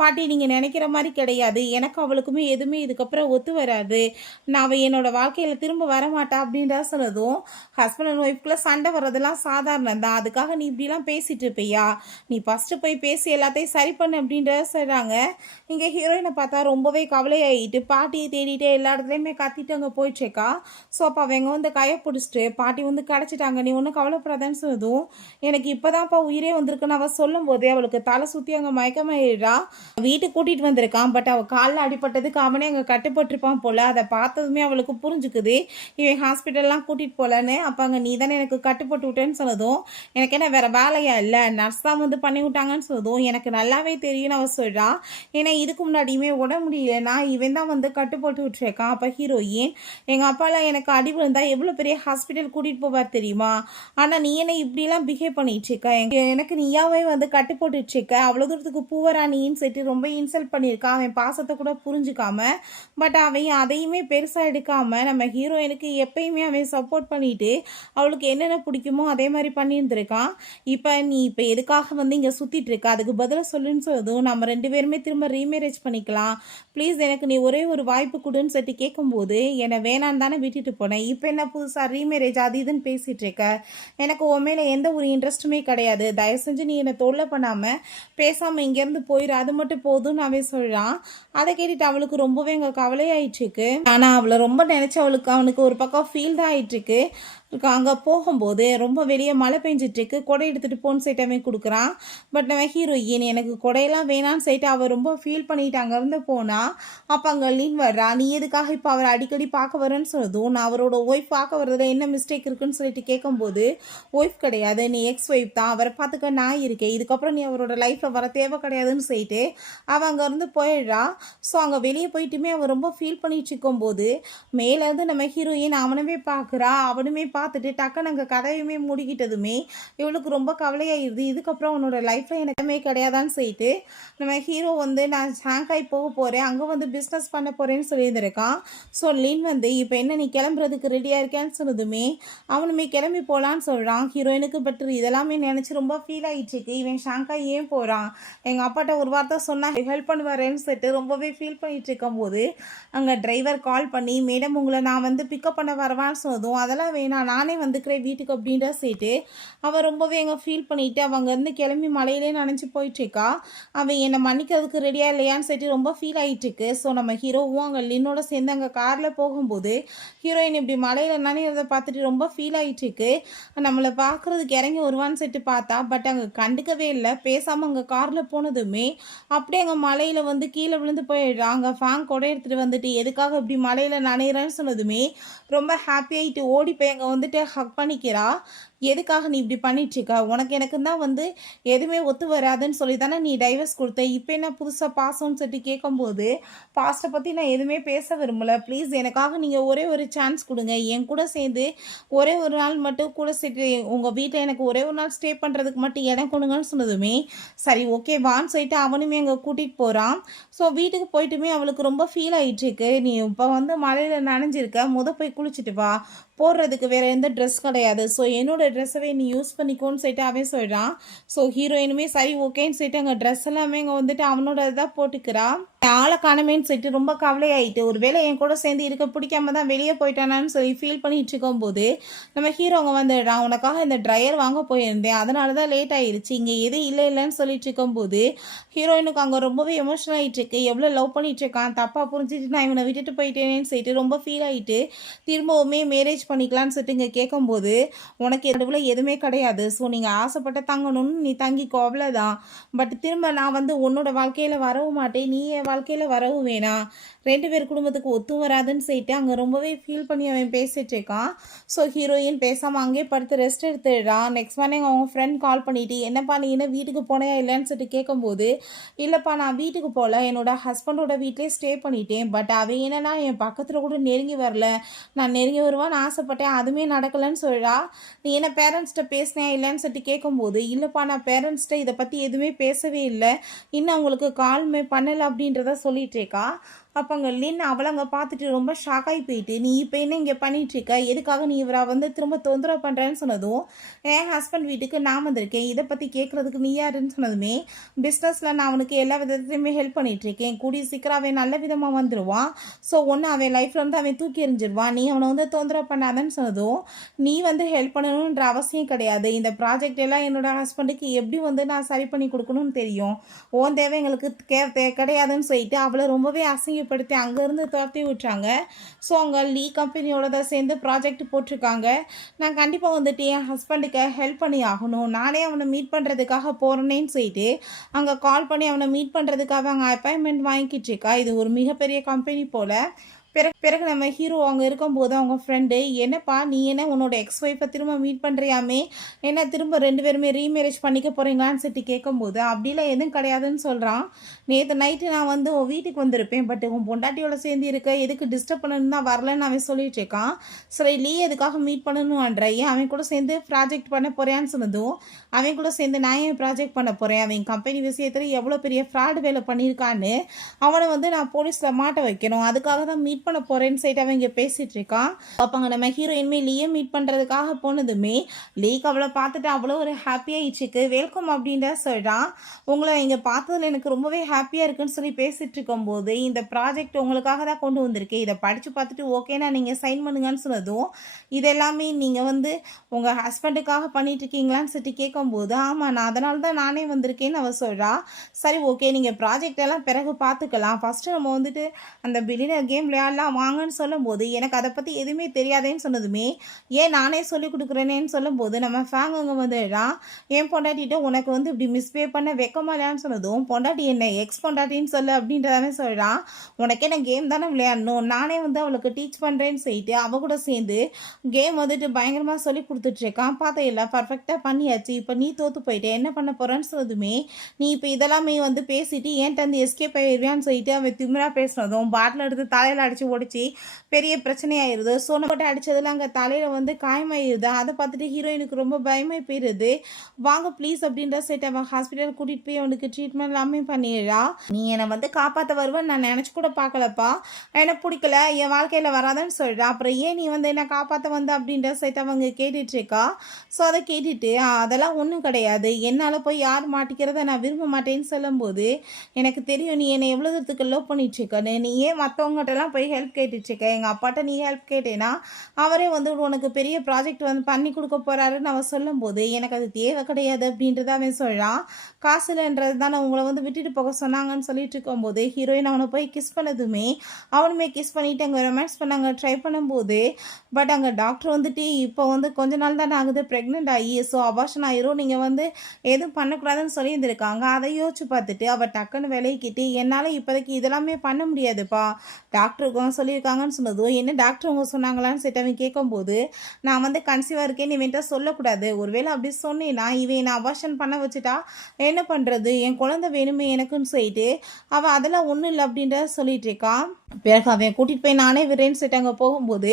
பாட்டி நீங்கள் நினைக்கிற மாதிரி கிடையாது, எனக்கு அவளுக்குமே எதுவுமே இதுக்கப்புறம் ஒத்து வராது, நான் அவள் என்னோட வாழ்க்கையில் திரும்ப வரமாட்டா அப்படின்றா சொன்னதும், ஹஸ்பண்ட் அண்ட் ஒய்ஃப்குள்ளே சண்டை வர்றதெல்லாம் சாதாரணம் தான், அதுக்காக நீ இப்படிலாம் பேசிட்டு இருப்பியா, நீ ஃபஸ்ட்டு போய் பேசி எல்லாத்தையும் சரி பண்ணு அப்படின்றத சொல்கிறாங்க. இங்கே ஹீரோயினை பார்த்தா ரொம்பவே கவலையாகிட்டு பாட்டியை தேடிட்டு எல்லா இடத்துலையுமே கத்திட்டு அங்கே போயிட்டுருக்கா. ஸோ அப்போ அவங்க கையை பிடிச்சிட்டு பாட்டி கிடச்சிட்டாங்க, நீ ஒன்றும் கவலைப்படாதான்னு சொன்னதும், எனக்கு இப்போதான்ப்பா உயிரே வந்திருக்குன்னு அவள் சொல்லும் போதே அவளுக்கு தலை சுற்றி அங்கே மயக்கமாயிடுறா. வீட்டுக்கு கூட்டிகிட்டு வந்திருக்கான், பட் அவள் காலில் அடிப்பட்டதுக்கு அவனே அங்கே கட்டுப்பட்டுருப்பான் போல். அதை பார்த்ததுமே அவளுக்கு புரிஞ்சுக்குது இவன் ஹாஸ்பிட்டல்லாம் கூட்டிகிட்டு போகலன்னு. அப்போ அங்கே நீ தானே எனக்கு கட்டுப்பட்டு விட்டேன்னு சொன்னதும், எனக்கு என்ன வேறு வேலையா இல்லை, நர்ஸ் தான் பண்ணி விட்டாங்கன்னு சொன்னதும், எனக்கு நல்லாவே தெரியும்னு அவள் சொல்கிறா. ஏன்னா இதுக்கு முன்னாடியுமே உடம்பு முடியலன்னா இவன் தான் கட்டுப்பட்டு விட்டுருக்கான். அப்போ ஹீரோயின், எங்கள் அப்பாலாம் எனக்கு அடி விழுந்தா எவ்வளோ பெரிய ஹாஸ்பிட்டல் கூட்டிகிட்டு போவார் தெரியுமா, ஆனால் நீ என்ன இப்படிலாம் பிஹேவ் பண்ணிகிட்ருக்க, எனக்கு நீயாவே கட்டுப்பட்டுட்ருக்க, அவ்வளோ தூரத்துக்கு பூவராணின்னு சொல்லிட்டு ரொம்ப இன்சல்ட் பண்ணியிருக்கான். அவன் பாசத்தை கூட புரிஞ்சுக்காம, பட் அவன் அதையுமே பெருசாக எடுக்காமல் நம்ம ஹீரோயினுக்கு எப்பயுமே அவன் சப்போர்ட் பண்ணிட்டு அவளுக்கு என்னென்ன பிடிக்குமோ அதே மாதிரி பண்ணியிருந்திருக்கான். இப்போ எதுக்காக இங்கே சுற்றிட்டு இருக்க, அதுக்கு பதிலாக சொல்லுன்னு சொன்னதும், நம்ம 2 பேருமே திரும்ப ரீமேரேஜ் பண்ணிக்கலாம், ப்ளீஸ் எனக்கு நீ ஒரே ஒரு வாய்ப்பு கொடுன்னு சொல்லிட்டு கேட்கும்போது, என்னை வேணான்னு தானே விட்டுட்டு போனேன், இப்போ என்ன புதுசாக ரீமேரேஜ் அது இதுன்னு பேசிகிட்டு இருக்க, எனக்கு உன் மேலே எந்த ஒரு இன்ட்ரெஸ்ட்டுமே கிடையாது, தயவு செஞ்சு நீ என்னை தொல்லை பண்ணாமல் பேசாமல் இங்கேருந்து போயிடு, அது மட்டும் போதும்னு அவன் சொல்கிறான். அதை கேட்டுட்டு அவளுக்கு ரொம்பவே அங்கே கவலையாயிட்டுருக்கு. ஆனால் அவளை ரொம்ப நினச்சி அவனுக்கு ஒரு பக்கம் ஃபீல் தான் ஆகிட்டுருக்கு. அங்கே போகும்போது ரொம்ப வெளியே மழை பெஞ்சிட்ருக்கு, கொடை எடுத்துகிட்டு போன்னு சைட்டாமே கொடுக்குறான். பட் நம்ம ஹீரோயின் எனக்கு கொடையெல்லாம் வேணான்னு சைட்டு அவள் ரொம்ப ஃபீல் பண்ணிட்டு அங்கேருந்து போனால், அப்போ அங்கே லீன் வர்றா. நீ எதுக்காக இப்போ அவரை அடிக்கடி பார்க்க வரேன்னு சொன்னதும், நான் அவரோட ஒய்ஃப் பார்க்க வர்றதுல என்ன மிஸ்டேக் இருக்குன்னு சொல்லிட்டு கேட்கும்போது, ஒய்ஃப் கிடையாது நீ எக்ஸ் ஒய்ஃப் தான், அவரை பார்த்துக்க நான் இருக்கேன், இதுக்கப்புறம் நீ அவரோட லைஃப்பில் வர தேவை கிடையாதுன்னு சொல்லிட்டு அவள் அங்கேருந்து போயிடுறா. ஸோ அங்கே வெளியே போயிட்டுமே அவள் ரொம்ப ஃபீல் பண்ணிட்டு இருக்கும்போது, மேலேருந்து நம்ம ஹீரோயின் அவனவே பார்க்குறா. அவனுமே பார்த்துட்டு டக்குன்னு அங்கே கதையுமே முடிக்கிட்டதுமே இவளுக்கு ரொம்ப கவலையாயிருது. இதுக்கப்புறம் உன்னோட லைஃப்பில் எனக்குமே கிடையாதான்னு சொல்லிட்டு நம்ம ஹீரோ நான் ஷாங்காய் போக போகிறேன், அங்கே பிஸ்னஸ் பண்ண போகிறேன்னு சொல்லியிருந்திருக்கான். ஸோ லின் இப்போ என்ன நீ கிளம்புறதுக்கு ரெடியாக இருக்கேன்னு சொன்னதுமே அவனுமே கிளம்பி போகலான்னு சொல்கிறான். ஹீரோயினுக்கு பட் இதெல்லாமே நினச்சி ரொம்ப ஃபீல் ஆகிடுச்சிருக்கு. இவன் ஷாங்காய் ஏன் போகிறான், எங்கள் அப்பாட்ட ஒரு வார்த்தை சொன்னால் ஹெல்ப் பண்ணுவாரேன்னு சொல்லிட்டு ரொம்பவே ஃபீல் பண்ணிகிட்டு இருக்கும்போது அங்கே டிரைவர் கால் பண்ணி, மேடம் உங்களை நான் பிக்கப் பண்ண வரவான்னு சொன்னதும், அதெல்லாம் வேணாம் நானே வந்துக்கிறேன் வீட்டுக்கு அப்படின்ற சேர்த்து அவள் ரொம்பவே அங்கே ஃபீல் பண்ணிவிட்டு அவள் அங்கேருந்து கிளம்பி மலையிலே நினச்சி போயிட்டுருக்கா. அவன் என்னை மன்னிக்கிறதுக்கு ரெடியாக இல்லையான்னு சொல்லிட்டு ரொம்ப ஃபீல் ஆகிட்டுருக்கு. ஸோ நம்ம ஹீரோவும் அங்கே லின்னோட சேர்ந்து அங்கே காரில் போகும்போது ஹீரோயின் இப்படி மலையில் நனைகிறத பார்த்துட்டு ரொம்ப ஃபீல் ஆகிட்டுருக்கு. நம்மளை பார்க்குறதுக்கு இறங்கி வருவான்னு சொல்லிட்டு பார்த்தா, பட் அங்கே கண்டுக்கவே இல்லை, பேசாமல் அங்கே காரில் போனதுமே அப்படியே அங்கே மலையில் கீழே விழுந்து போயிடுறான். அங்கே ஃபேன் கொடை எடுத்துகிட்டு எதுக்காக இப்படி மலையில் நனைகிறேன்னு சொன்னதுமே ரொம்ப ஹாப்பியாகிட்டு ஓடி போய் அங்கே ஹக் பண்ணிக்கிறா. எதுக்காக நீ இப்படி பண்ணிட்டுருக்க, உனக்கு எனக்கு தான் எதுவுமே ஒத்து வராதுன்னு சொல்லி தானே நீ டைவர்ஸ் கொடுத்த, இப்போ என்ன புதுசாக பாசம்னு சொல்லிட்டு கேட்கும்போது, பாஸ்ட்டை பற்றி நான் எதுவுமே பேச விரும்பலை, ப்ளீஸ் எனக்காக நீங்கள் ஒரே ஒரு சான்ஸ் கொடுங்க, என் கூட சேர்ந்து ஒரே ஒரு நாள் மட்டும் கூட சேர்த்து உங்கள் வீட்டில் எனக்கு ஒரே ஒரு நாள் ஸ்டே பண்ணுறதுக்கு மட்டும் இடம் கொடுங்கன்னு சொன்னதுமே சரி ஓகே வான்னு சொல்லிட்டு அவனுமே அங்கே கூட்டிகிட்டு போகிறான். ஸோ வீட்டுக்கு போயிட்டுமே அவளுக்கு ரொம்ப ஃபீல் ஆகிட்டுருக்கு. நீ இப்போ மழையில் நனைஞ்சிருக்க, போய் குளிச்சுட்டு வா, போடுறதுக்கு வேறு எந்த ட்ரெஸ் கிடையாது, ஸோ என்னோட ட்ரெஸ்ஸவே நீ யூஸ் பண்ணிக்கோன்னு சொல்லிட்டு அவன் சொல்கிறான். ஸோ ஹீரோயினுமே சரி ஓகேன்னு சொல்லிட்டு அங்கே ட்ரெஸ் எல்லாமே அங்கே அவனோட இதாக போட்டுக்கிறா. ஆளை காணமேன்னு சொல்லிட்டு ரொம்ப கவலையாயிட்டு, ஒரு வேளை என் கூட சேர்ந்து இருக்க பிடிக்காம தான் வெளியே போயிட்டானான்னு சொல்லி ஃபீல் பண்ணிட்டு இருக்கும்போது நம்ம ஹீரோ அங்கே வந்துடுறான். உனக்காக இந்த ட்ரையர் வாங்க போயிருந்தேன், அதனால தான் லேட் ஆயிடுச்சு, இங்கே எதுவும் இல்லைன்னு சொல்லிட்டு இருக்கும்போது ஹீரோயினுக்கு அங்கே ரொம்பவே எமோஷனல் ஆகிட்டு இருக்கு. எவ்வளோ லவ் பண்ணிட்டு இருக்கான், தப்பாக புரிஞ்சுட்டு நான் இவனை விட்டுட்டு போயிட்டேனேன்னு சொல்லிட்டு ரொம்ப ஃபீல் ஆகிட்டு திரும்பவுமே மேரேஜ் பண்ணிக்கலான்னு சொல்லிட்டு இங்கே கேட்கும்போது, உனக்கு நடுவில் எதுவுமே கிடையாது, ஸோ நீங்கள் ஆசைப்பட்ட தங்கணும்னு நீ தங்கிக்கோ அவ்வளோதான், பட் திரும்ப நான் உன்னோட வாழ்க்கையில் வரவும் மாட்டேன், நீ என் வாழ்க்கையில் வரவும் வேணாம், 2 பேர் குடும்பத்துக்கு ஒத்து வராதுன்னு சொல்லிட்டு அங்கே ரொம்பவே ஃபீல் பண்ணி அவன் பேசிகிட்டு இருக்கான். ஸோ ஹீரோயின் பேசாமல் அங்கேயே படுத்து ரெஸ்ட் எடுத்துடுறான். நெக்ஸ்ட் மார்னிங் அவங்க ஃப்ரெண்ட் கால் பண்ணிவிட்டு என்னப்பா நீ என்ன வீட்டுக்கு போனையா இல்லைன்னு சொல்லிட்டு கேட்கும்போது, இல்லைப்பா நான் வீட்டுக்கு போகல, என்னோட ஹஸ்பண்டோட வீட்டிலே ஸ்டே பண்ணிட்டேன். பட் அவன் என்னன்னா என் பக்கத்தில் கூட நெருங்கி வரல, நான் நெருங்கி வருவான்னு ஆசைப்பட்டேன், அதுவுமே நடக்கலைன்னு சொல்கிறா. நீ என்ன பேரண்ட்ஸ்கிட்ட பேசினேன் இல்லைன்னு சொல்லிட்டு கேட்கும்போது, இல்லைப்பா நான் பேரண்ட்ஸ்கிட்ட இதை பற்றி எதுவுமே பேசவே இல்லை, இன்னும் அவங்களுக்கு கால்மே பண்ணலை அப்படின்றத சொல்லிட்டு இருக்கா. அப்போ அங்கே லின் அவளை அங்கே பார்த்துட்டு ரொம்ப ஷாக்காகி போயிட்டு, நீ இப்போ என்ன இங்கே பண்ணிகிட்ருக்க, எதுக்காக நீ இவரை வந்து திரும்ப தொந்தரவு பண்ணுறேன்னு சொன்னதும், என் ஹஸ்பண்ட் வீட்டுக்கு நான் வந்திருக்கேன், இதை பற்றி கேட்குறதுக்கு நீ யாருன்னு சொன்னதுமே, பிஸ்னஸில் நான் அவனுக்கு எல்லா விதத்துலையுமே ஹெல்ப் பண்ணிகிட்ருக்கேன், கூடிய சீக்கிரம் அவன் நல்ல விதமாக வந்துடுவான், ஸோ ஒன்று அவன் லைஃப்பில் வந்து அவன் தூக்கி எறிஞ்சிடுவான், நீ அவனை வந்து தொந்தரவு பண்ணாதன்னு சொன்னதும், நீ வந்து ஹெல்ப் பண்ணணுன்ற அவசியம் கிடையாது, இந்த ப்ராஜெக்ட் எல்லாம் என்னோட ஹஸ்பண்டுக்கு எப்படி வந்து நான் சரி பண்ணி கொடுக்கணும்னு தெரியும், ஓன் தேவை எங்களுக்கு கிடையாதுன்னு சொல்லிட்டு அவளை ரொம்பவே அசிங்கப்படுத்தி அங்கேருந்து துரத்தி விட்டுறாங்க. ஸோ அங்கே லீ கம்பெனியோட தான் சேர்ந்து ப்ராஜெக்ட் போட்டிருக்காங்க. நான் கண்டிப்பாக வந்துட்டு என் ஹஸ்பண்டுக்கு ஹெல்ப் பண்ணி ஆகணும், நானே அவனை மீட் பண்ணுறதுக்காக போகிறேன்னு சொல்லிட்டு அங்கே கால் பண்ணி அவனை மீட் பண்ணுறதுக்காக அங்கே அப்பாயின்மெண்ட் வாங்கிக்கிட்டு இருக்கா. இது ஒரு மிகப்பெரிய கம்பெனி போல். பிறகு நம்ம ஹீரோ அங்கே இருக்கும்போது அவங்க ஃப்ரெண்டு, என்னப்பா நீ என்ன உன்னோட எக்ஸ் ஒய்ஃபை திரும்ப மீட் பண்ணுறியாமே, என்ன திரும்ப 2 பேருமே ரீமேரேஜ் பண்ணிக்க போகிறீங்களான்னு சொல்லிட்டு கேட்கும்போது, அப்படிலாம் எதுவும் கிடையாதுன்னு சொல்கிறான். நேற்று நைட்டு நான் வந்து உன் வீட்டுக்கு வந்திருப்பேன், பட் உன் பொண்டாட்டியோட சேர்ந்து இருக்க, எதுக்கு டிஸ்டர்ப் பண்ணணும்னு தான் வரலன்னு அவன் சொல்லிட்டு இருக்கான். சரி லீ எதுக்காக மீட் பண்ணணும்ன்ற, ஏன் அவன் கூட சேர்ந்து ப்ராஜெக்ட் பண்ண போறியான்னு சொன்னதும், அவன் கூட சேர்ந்து நான் ஏன் ப்ராஜெக்ட் பண்ண போகிறேன், அவன் கம்பெனி விஷயத்தில் எவ்வளோ பெரிய ஃப்ராடு வேலை பண்ணியிருக்கான்னு அவனை வந்து நான் போலீஸில் மாட்ட வைக்கணும், அதுக்காக தான் மீட் பண்ண போறேன்னு சொல்லிட்டு அவன் இங்கே பேசிட்டு இருக்கான். அப்போ நம்ம ஹீரோயின்மே லீயை மீட் பண்ணுறதுக்காக போனதுமே லீக்கு அவளை பார்த்துட்டு அவ்வளோ ஒரு ஹாப்பியாகிடுச்சுக்கு வெல்கம் அப்படின்ற சொல்கிறான். உங்களை இங்கே பார்த்ததில் எனக்கு ரொம்பவே ஹாப்பியாக இருக்குன்னு சொல்லி பேசிகிட்டு இருக்கும்போது, இந்த ப்ராஜெக்ட் உங்களுக்காக தான் கொண்டு வந்திருக்கேன், இதை படித்து பார்த்துட்டு ஓகேனா நீங்கள் சைன் பண்ணுங்கன்னு சொன்னதும், இதெல்லாமே நீங்கள் வந்து உங்கள் ஹஸ்பண்டுக்காக பண்ணிட்டு இருக்கீங்களான்னு சொல்லிட்டு கேட்கும்போது, ஆமாம் நான் அதனால தான் நானே வந்திருக்கேன்னு அவள் சொல்கிறா. சரி ஓகே நீங்கள் ப்ராஜெக்ட் எல்லாம் பிறகு பார்த்துக்கலாம், ஃபஸ்ட்டு நம்ம வந்துட்டு அந்த பில்லியனர் கேம் விளையாடலாம் வாங்கன்னு சொல்லும்போது, எனக்கு அதை பற்றி எதுவுமே தெரியாதேன்னு சொன்னதுமே, ஏன் நானே சொல்லி கொடுக்குறேனேன்னு சொல்லும்போது நம்ம ஃபேங் அங்கே வந்துடுறான். என் பொண்டாட்டிகிட்ட உனக்கு வந்து இப்படி மிஸ்பே பண்ண வைக்கமா இல்லையான்னு சொன்னதும், பொண்டாட்டி என்ன எக்ஸ் பொண்டாட்டின்னு சொல்லு அப்படின்றதாவே சொல்கிறான். உனக்கே நான் கேம் தானே விளையாடணும், நானே வந்து அவளுக்கு டீச் பண்ணுறேன்னு சொல்லிட்டு அவள் கூட சேர்ந்து கேம் வந்துட்டு பயங்கரமாக சொல்லி கொடுத்துட்ருக்கான். பார்த்தா இல்லை பர்ஃபெக்டாக பண்ணியாச்சு, இப்போ நீ தோற்று போயிட்டே என்ன பண்ண போகிறேன்னு சொன்னதுமே, நீ இப்போ இதெல்லாமே வந்து பேசிட்டு ஏன்ட்டு வந்து எஸ்கேப் ஆகிடுவியான்னு சொல்லிட்டு அவன் திமிரா பேசினதும் பாட்டில் எடுத்து தலையில் அடித்து ஓடிச்சு பெரிய பிரச்சனையாயிருது. சோனை போட்டு அடித்ததில் அங்கே தலையில் வந்து காயமாயிருது. அதை பார்த்துட்டு ஹீரோயினுக்கு ரொம்ப பயமாகி போயிடுது. வாங்க ப்ளீஸ் அப்படின்ற சைட் அவன் ஹாஸ்பிட்டல் கூட்டிகிட்டு போய் அவனுக்கு ட்ரீட்மெண்ட் எல்லாமே பண்ணிடுறா. நீ என்னை வந்து காப்பாற்ற வருவேன்னு நான் நினச்சி கூட பார்க்கலப்பா, எனக்கு பிடிக்கல, என் வாழ்க்கையில் வராதுன்னு சொல்கிறா. அப்புறம் ஏன் நீ வந்து என்னை காப்பாற்ற வந்த அப்படின்ற சைட் அவங்க கேட்டுட்ருக்கா. ஸோ அதை கேட்டுட்டு அதெல்லாம் ஒன்றும் கிடையாது, என்னால் போய் யார் மாட்டிக்கிறத நான் விரும்ப மாட்டேன்னு சொல்லும்போது, எனக்கு தெரியும் நீ என்னை எவ்வளோ தூரத்துக்கு லவ் பண்ணிட்டுருக்கன்னு, நீ ஏன் மற்றவங்ககிட்டலாம் போய் ஹெல்ப் கேட்டுட்ருக்க, எங்கள் அப்பாட்ட நீ ஹெல்ப் கேட்டேன்னா அவரே வந்து உனக்கு பெரிய ப்ராஜெக்ட் வந்து பண்ணி கொடுக்க போகிறாருன்னு அவன் சொல்லும்போது, எனக்கு அது தேவை கிடையாது அப்படின்றத அவன் சொல்கிறான். காசுலன்றது தானே உங்களை வந்து விட்டுட்டு போக சொன்னாங்கன்னு சொல்லிட்டு இருக்கும்போது, ஹீரோயின் அவனை போய் கிஸ் பண்ணதுமே அவனுமே கிஸ் பண்ணிவிட்டு அங்கே ரொமான்ஸ் பண்ணாங்க ட்ரை பண்ணும்போது, பட் அங்கே டாக்டர் வந்துட்டு இப்போ வந்து கொஞ்ச நாள் தானே ஆகுது ப்ரெக்னென்ட் ஆகி, ஸோ அபார்ஷன் ஆயிரும், நீங்கள் வந்து எதுவும் பண்ணக்கூடாதுன்னு சொல்லியிருந்திருக்காங்க. அதை யோசிச்சு பார்த்துட்டு அவள் டக்குன்னு விலைக்கிட்டு, என்னால் இப்போதைக்கு இதெல்லாமே பண்ண முடியாதுப்பா, டாக்டருக்கும் சொல்லியிருக்காங்கன்னு சொன்னதும், என்ன டாக்டர் அவங்க சொன்னாங்களான்னு சொல்லிட்டு அவன் கேட்கும்போது, நான் வந்து கன்சீவாக இருக்கேன்னு இவன்ட்ட சொல்லக்கூடாது, ஒருவேளை அப்படி சொன்னேன்னா இவன் நான் அபார்ஷன் பண்ண வச்சுட்டா என்ன பண்ணுறது, என் குழந்தை வேணுமே எனக்குன்னு சொல்லிட்டு அவள் அதெல்லாம் ஒன்றும் இல்லை அப்படின்ற சொல்லிட்டு இருக்கான். பிறகு அவன் கூட்டிகிட்டு போய் நானே விரேன்னு சொல்லிட்டு அங்கே போகும்போது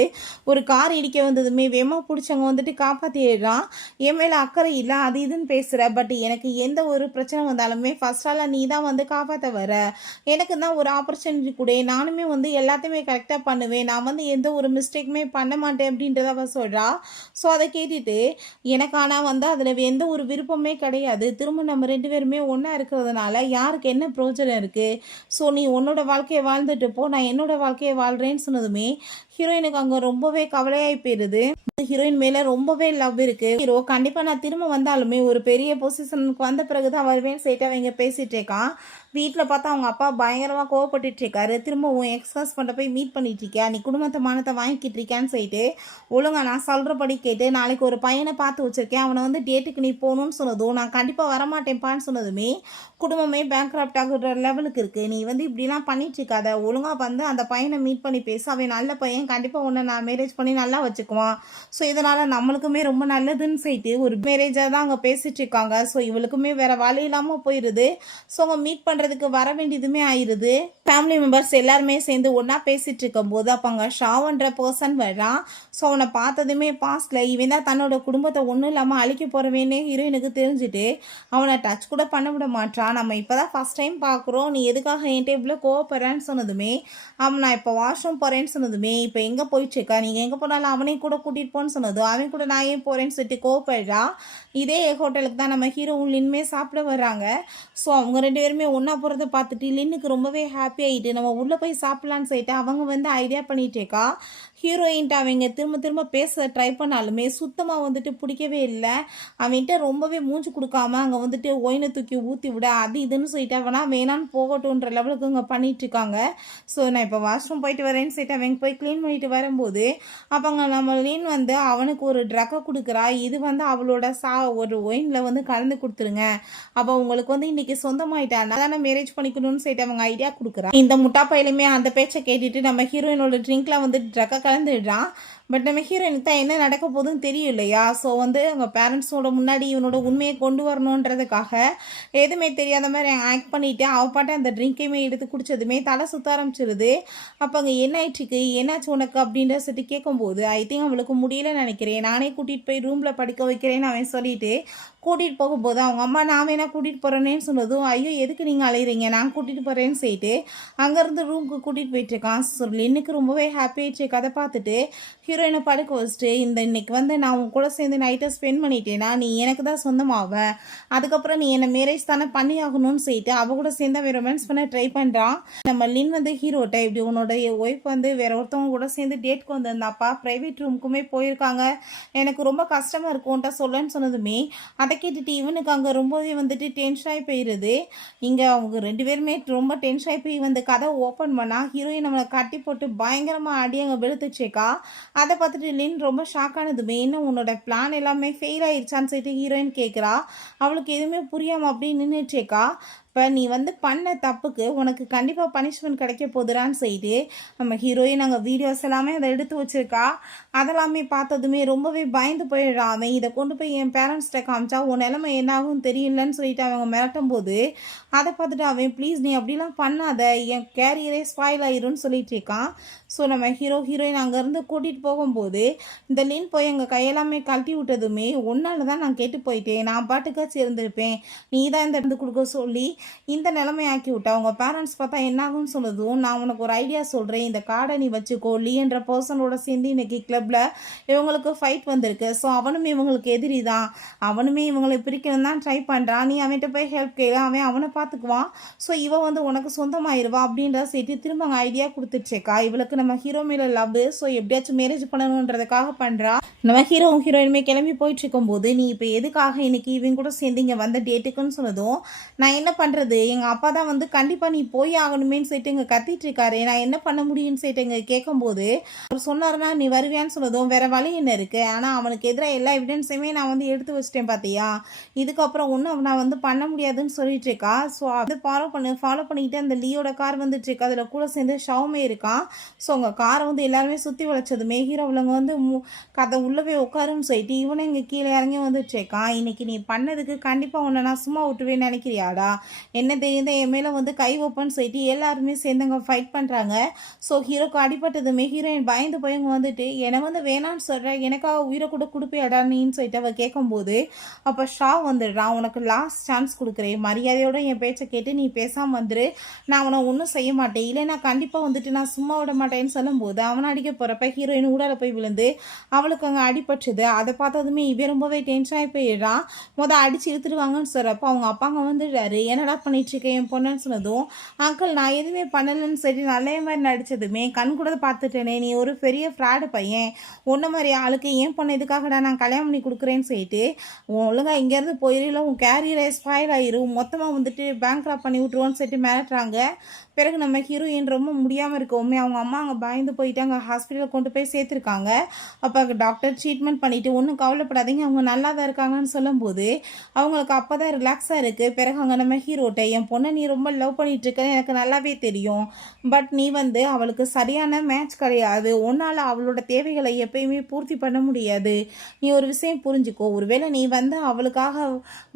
ஒரு கார் இடிக்க வந்ததுமே வேமா பிடிச்சவங்க வந்துட்டு காப்பாற்றிடுறான். என் மேலே அக்கறை இல்லை அது இதுன்னு பேசுகிற, பட் எனக்கு எந்த ஒரு பிரச்சனை வந்தாலுமே ஃபஸ்ட்டால் நீ தான் வந்து காப்பாற்ற வர, எனக்கு தான் ஒரு ஆப்பர்ச்சுனிட்டி கூட, நானுமே வந்து எல்லாத்தையுமே கரெக்டாக பண்ணுவேன், நான் வந்து எந்த ஒரு மிஸ்டேக்குமே பண்ண மாட்டேன் அப்படின்றத அவள் சொல்கிறா. ஸோ அதை கேட்டுட்டு எனக்கு ஆனால் வந்து அதில் எந்த ஒரு விருப்பமே கிடையாது, திரும்ப நம்ம 2 பேருமே ஒன்றா இருக்கிறதுனால யாருக்கு என்ன பிரயோஜனம் இருக்குது, ஸோ நீ உன்னோட வாழ்க்கையை வாழ்ந்துட்டு போ, நான் என்னோட வாழ்க்கையை வாழ்கிறேன்னு சொன்னதுமே ஹீரோயினுக்கு அங்கே ரொம்பவே கவலையாகி போயிடுது. ஹீரோயின் மேலே ரொம்பவே லவ் இருக்குது. ஹீரோ கண்டிப்பாக நான் திரும்ப வந்தாலுமே ஒரு பெரிய பொசிஷனுக்கு வந்த பிறகு தான் வருவேன்னு சொல்லிட்டு அவங்க பேசிகிட்டு இருக்கான். வீட்டில் பார்த்தா அவங்க அப்பா பயங்கரமாக கோவப்பட்டுட்டு இருக்காரு. திரும்ப உன் எக்ஸ் ஹஸ்பண்டை போய் மீட் பண்ணிட்டு இருக்கியா, நீ குடும்பத்தை மானத்தை வாங்கிக்கிட்டு இருக்கியான்னு சொல்லிட்டு ஒழுங்கா நான் சொல்கிறபடி கேட்டு நாளைக்கு ஒரு பையனை பார்த்து வச்சுருக்கேன், அவனை வந்து டேட்டுக்கு நீ போகணுன்னு சொன்னதும் நான் கண்டிப்பாக வரமாட்டேன்ப்பான்னு சொன்னதுமே குடும்பமே பேங்க்ராப்ட் ஆகுற லெவலுக்கு இருக்குது. நீ வந்து இப்படிலாம் பண்ணிட்டு இருக்காத, ஒழுங்காக வந்து அந்த பையனை மீட் பண்ணி பேச, அவன் நல்ல பையன், கண்டிப்பாக உன்னை நான் மேரேஜ் பண்ணி நல்லா வச்சுக்குவான். ஸோ இதனால் நம்மளுக்குமே ரொம்ப நல்லதுன்னு சொல்லிட்டு ஒரு மேரேஜாக தான் அங்கே பேசிகிட்டு இருக்காங்க. ஸோ இவளுக்குமே வேறு வழி இல்லாமல் போயிடுது. ஸோ அவங்க மீட் பண்ணுறதுக்கு வர வேண்டியதுமே ஆயிடுது. ஃபேமிலி மெம்பர்ஸ் எல்லாருமே சேர்ந்து ஒன்றா பேசிகிட்டு இருக்கும்போது அப்போ அங்கே ஷாவன்ற பர்சன் வரான். ஸோ அவனை பார்த்ததுமே பாஸ்டில் இவன் தான் தன்னோட குடும்பத்தை ஒன்றும் இல்லாமல் அழிக்க போகிறவேனே ஹீரோயினுக்கு தெரிஞ்சுட்டு அவனை டச் கூட பண்ண விட மாட்டான். நம்ம இப்போ தான் ஃபஸ்ட் டைம் பார்க்குறோம், நீ எதுக்காக என்கிட்ட இவ்வளோ கோவப்படுறேன்னு சொன்னதுமே அவன் நான் இப்போ வாஷ்ரூம் போகிறேன்னு சொன்னதுமே இப்போ எங்கே போயிட்டுருக்கா, நீங்கள் எங்கே போனாலும் அவனையும் கூட கூட்டிகிட்டு போன்னு சொன்னதும் அவன் கூட நான் ஏன் போகிறேன்னு சொல்லிட்டு கோவப்படுறா. இதே ஹோட்டலுக்கு தான் நம்ம ஹீரோவும் லின்மே சாப்பிட வர்றாங்க. ஸோ அவங்க ரெண்டு பேருமே ஒன்றா போகிறத பார்த்துட்டு லின்னுக்கு ரொம்பவே ஹாப்பி ஆகிட்டு நம்ம உள்ளே போய் சாப்பிட்லான்னு சொல்லிட்டு அவங்க வந்து ஐடியா பண்ணிட்டேக்கா. ஹீரோயின்ட்டு அவங்க திரும்ப திரும்ப பேச ட்ரை பண்ணாலுமே சுத்தமாக வந்துட்டு பிடிக்கவே இல்லை. அவன்கிட்ட ரொம்பவே மூஞ்சி கொடுக்காம அங்கே வந்துட்டு ஒயினை தூக்கி ஊற்றி விட அது இதுன்னு சொல்லிட்டு அவனா வேணான்னு போகட்டுன்ற லெவலுக்கு இங்கே பண்ணிகிட்ருக்காங்க. ஸோ நான் இப்போ வாஷ்ரூம் போயிட்டு வரேன்னு சொல்லிட்டு அவங்க போய் க்ளீன் பண்ணிட்டு வரும்போது அப்போங்க நம்ம லீன் வந்து அவனுக்கு ஒரு ட்ரக்கை கொடுக்குறா. இது வந்து அவளோட ஒரு ஒயினில் வந்து கலந்து கொடுத்துருங்க, அப்போ உங்களுக்கு வந்து இன்றைக்கி சொந்தமாயிட்டானா தானே மேரேஜ் பண்ணிக்கணும்னு சொல்லிட்டு அவங்க ஐடியா கொடுக்குறா. இந்த முட்டா பையிலுமே அந்த பேச்சை கேட்டுட்டு நம்ம ஹீரோயினோட ட்ரிங்க்ல வந்து ட்ரக்கை கலந்துடுறான். பட் நம்ம ஹீரோயினுக்கு தான் என்ன நடக்க போகுதுன்னு தெரியும் இல்லையா. ஸோ வந்து அவங்க பேரண்ட்ஸோட முன்னாடி இவனோட உண்மையை கொண்டு வரணுன்றதுக்காக எதுவுமே தெரியாத மாதிரி ஆக்ட் பண்ணிவிட்டு அவள் பாட்டு அந்த ட்ரிங்க்கையுமே எடுத்து குடித்ததுமே தலை சுற்ற ஆரம்பிச்சிருது. அப்போ அங்கே என்ன ஆயிடுச்சுக்கு என்னாச்சு உனக்கு அப்படின்ற சொல்லிட்டு கேட்கும்போது ஐ திங்க் அவளுக்கு முடியலன்னு நினைக்கிறேன், நானே கூட்டிகிட்டு போய் ரூமில் படிக்க வைக்கிறேன்னு அவன் சொல்லிட்டு கூட்டிகிட்டு போகும்போது அவங்க அம்மா நான் வேணா கூட்டிகிட்டு போகிறேன்னு சொன்னதும் ஐயோ எதுக்கு நீங்கள் அலையிறீங்க, நான் கூட்டிகிட்டு போகிறேன்னு சொல்லிட்டு அங்கேருந்து ரூமுக்கு கூட்டிகிட்டு போயிட்டுருக்கான். சொல்லி இன்னைக்கு ரொம்பவே ஹாப்பி ஆயிடுச்சு கதை பார்த்துட்டு ஹீரோயினை படுக்க வச்சுட்டு இன்னைக்கு வந்து நான் உன் கூட சேர்ந்து நைட்டை ஸ்பெண்ட் பண்ணிட்டேன்னா நீ எனக்கு தான் சொந்தமாவ, அதுக்கப்புறம் நீ என்னை மேரேஜ் தானே பண்ணி ஆகணும்னு சொல்லிட்டு அவள் கூட சேர்ந்து அவன் ரொமான்ஸ் பண்ண ட்ரை பண்ணுறான். நம்ம லின் வந்து ஹீரோட்ட இப்படி உன்னோட ஒய்ஃப் வந்து வேற ஒருத்தவங்க கூட சேர்ந்து டேட்க்கு வந்திருந்தாப்பா, ப்ரைவேட் ரூமுக்குமே போயிருக்காங்க, எனக்கு ரொம்ப கஷ்டமாக இருக்கும்ன்ட்ட சொல்லன்னு சொன்னதுமே அதை கேட்டுட்டு இவனுக்கு அங்கே ரொம்பவே வந்துட்டு டென்ஷன் ஆகி போயிடுது. இங்கே அவங்க ரெண்டு பேருமே ரொம்ப டென்ஷன் ஆகி போய் வந்து கதை ஓப்பன் பண்ணால் ஹீரோயின் நம்மளை கட்டி போட்டு பயங்கரமாக அடி அங்கே வெளுத்துச்சேக்கா. அதை பார்த்துட்டு லின் ரொம்ப ஷாக் ஆனதுமே என்ன உன்னோட பிளான் எல்லாமே ஃபெயில் ஆயிடுச்சான்னு சொல்லிட்டு ஹீரோயின் கேட்குறா. அவளுக்கு எதுவுமே புரியாமல் அப்படின்னு நின்றுச்சேக்கா. இப்போ நீ வந்து பண்ண தப்புக்கு உனக்கு கண்டிப்பாக பனிஷ்மெண்ட் கிடைக்க போதுறான்னு சொல்லிட்டு நம்ம ஹீரோயின் அங்கே வீடியோஸ் எல்லாமே அதை எடுத்து வச்சுருக்கா. அதெல்லாமே பார்த்ததுமே ரொம்பவே பயந்து போயிடுறான். அவன் இதை கொண்டு போய் என் பேரண்ட்ஸ்கிட்ட காமிச்சா உன் நிலைமை என்னாகும் தெரியலன்னு சொல்லிட்டு அவங்க மிரட்டும் போது அதை பார்த்துட்டு அவன் ப்ளீஸ் நீ அப்படிலாம் பண்ணாத, என் கேரியரே ஸ்பாயில் ஆயிரும்னு சொல்லிட்டு இருக்கான். ஸோ நம்ம ஹீரோயின் அங்கேருந்து கூட்டிகிட்டு போகும்போது இந்த லின் போய் எங்கள் கையெல்லாமே கழட்டி விட்டதுமே ஒன்றால் தான் நான் கேட்டு போயிட்டேன், நான் பாட்டுக்காச்சும் இருந்திருப்பேன், நீ தான் இந்த இருந்து கொடுக்க சொல்லி இந்த நிலைமையாக்கி விட்டா. அவங்க பேரண்ட்ஸ் பார்த்தா என்னாகும்னு சொன்னதும் நான் உனக்கு ஒரு ஐடியா சொல்கிறேன், இந்த கார்டை நீ வச்சுக்கோ, லீ என்ற பர்சனோட சேர்ந்து இன்னைக்கு கிளப்பில் இவங்களுக்கு ஃபைட் வந்திருக்கு. ஸோ அவனுமே இவங்களுக்கு எதிரி தான், அவனுமே இவங்களை பிரிக்கணும் தான் ட்ரை பண்ணுறான், நீ அவன்கிட்ட போய் ஹெல்ப் கேளு, அவன் அவனை பார்த்துக்குவான், ஸோ இவன் வந்து உனக்கு சொந்தமாயிருவா அப்படின்ற சேர்த்து திரும்ப அவங்க ஐடியா கொடுத்துட்சேக்கா. இவளுக்கு நம்ம ஹீரோ மேலே லவ், ஸோ எப்படியாச்சும் மேரேஜ் பண்ணணுன்றதுக்காக பண்ணுறா. நம்ம ஹீரோயினுமே கிளம்பி போயிட்டு இருக்கும்போது நீ இப்போ எதுக்காக இன்னைக்கு இவங்க கூட சேர்ந்து இங்கே வந்த டேட்டுக்குன்னு சொன்னதும் நான் என்ன பண்ணுறது, எங்கள் அப்பா தான் வந்து கண்டிப்பாக நீ போய் ஆகணுமேன்னு சொல்லிட்டு இங்கே கத்திட்டு இருக்காரு, நான் என்ன பண்ண முடியும்னு சொல்லிட்டு இங்கே கேட்கும்போது அவர் சொன்னார்னா நீ வருவியான்னு சொன்னதும் வேற வழி என்ன இருக்குது, ஆனால் அவனுக்கு எதிராக எல்லா எவிடன்ஸையுமே நான் வந்து எடுத்து வச்சிட்டேன் பார்த்தியா, இதுக்கப்புறம் ஒன்றும் நான் வந்து பண்ண முடியாதுன்னு சொல்லிட்டு இருக்கா. ஸோ அது ஃபாலோ பண்ணிக்கிட்டு அந்த லீயோட கார் வந்துட்டு இருக்கு, அதில் கூட சேர்ந்து ஷவுமே இருக்கான். ஸோ அவங்க காரை வந்து எல்லாருமே சுற்றி வளைச்சதுமே ஹீரோவிலங்க வந்து கதை உள்ளவே உட்காருன்னு சொல்லிட்டு இவனை இங்கே கீழே இறங்கி வந்துட்டுருக்கான். இன்னைக்கு நீ பண்ணதுக்கு கண்டிப்பாக உன்னை நான் சும்மா விட்டுவேன்னு நினைக்கிறியாடா, என்ன தெரியுது என் மேலே வந்து கை வைப்பேன்னு சொல்லிட்டு எல்லாருமே சேர்ந்து அங்கே ஃபைட் பண்ணுறாங்க. ஸோ ஹீரோக்கு அடிப்பட்டதுமே ஹீரோயின் பயந்து போய் இங்கே வந்துட்டு என்னை வந்து வேணான்னு சொல்கிறேன், எனக்காக உயிரை கூட கொடுப்பியாடான்னு சொல்லிட்டு அவள் கேட்கும்போது அப்போ ஷா வந்துடுறான், உனக்கு லாஸ்ட் சான்ஸ் கொடுக்குறேன், மரியாதையோட என் பேச்சை கேட்டு நீ பேசாமல் வந்துரு, நான் அவனை ஒன்றும் செய்ய மாட்டேன், இல்லைன்னா கண்டிப்பாக வந்துட்டு நான் சும்மா விட மாட்டேன்னு சொல்லும்போது அவனை அடிக்க போகிறப்ப ஹீரோயின் ஊடால போய் விழுந்து அவளுக்கு அங்கே அடிபட்டுது. அதை பார்த்ததுமே இவன் ரொம்பவே டென்ஷன் ஆகி போயிடுறான். அடிச்சு இழுத்துடுவாங்கன்னு சொல்கிறப்ப அவங்க அப்பாங்க வந்துடுறாரு, ஏன்னா என்னடா பண்ணிட்டு இருக்கேன் என் பொண்ணுன்னு சொன்னதும், அங்கிள் நான் எதுவுமே பண்ணலன்னு சொல்லி நல்ல மாதிரி நடிச்சதுமே கண் கூட பார்த்துட்டேனே, நீ ஒரு பெரிய ஃப்ராடு பையன், உன்ன மாதிரி ஆளுக்கு என் பொண்ணு எதுக்காகடா நான் கல்யாணம் பண்ணி கொடுக்குறேன்னு சொல்லிட்டு ஒழுங்கா இங்கேருந்து போயிடல, உன் கேரியரை ஸ்பாயில் ஆயிரும், மொத்தமாக வந்துட்டு பேங்க் பண்ணி விட்ருவோன்னு சொல்லிட்டு மிரட்டுறாங்க. பிறகு நம்ம ஹீரோயின் ரொம்ப முடியாமல் இருக்கவுமே அவங்க அம்மா அங்கே பயந்து போயிட்டு அங்கே ஹாஸ்பிட்டலில் கொண்டு போய் சேர்த்துருக்காங்க. அப்போ டாக்டர் ட்ரீட்மெண்ட் பண்ணிவிட்டு ஒன்றும் கவலைப்படாதீங்க அவங்க நல்லா தான் இருக்காங்கன்னு சொல்லும்போது அவங்களுக்கு அப்போ தான் ரிலாக்ஸாக இருக்குது. பிறகு அங்கே நம்ம ஹீரோட்ட என் பொண்ணை நீ ரொம்ப லவ் பண்ணிகிட்ருக்கன்னு எனக்கு நல்லாவே தெரியும், பட் நீ வந்து அவளுக்கு சரியான மேட்ச் கிடையாது, உன்னால் அவளோட தேவைகளை எப்பயுமே பூர்த்தி பண்ண முடியாது, நீ ஒரு விஷயம் புரிஞ்சுக்கோ, ஒருவேளை நீ வந்து அவளுக்காக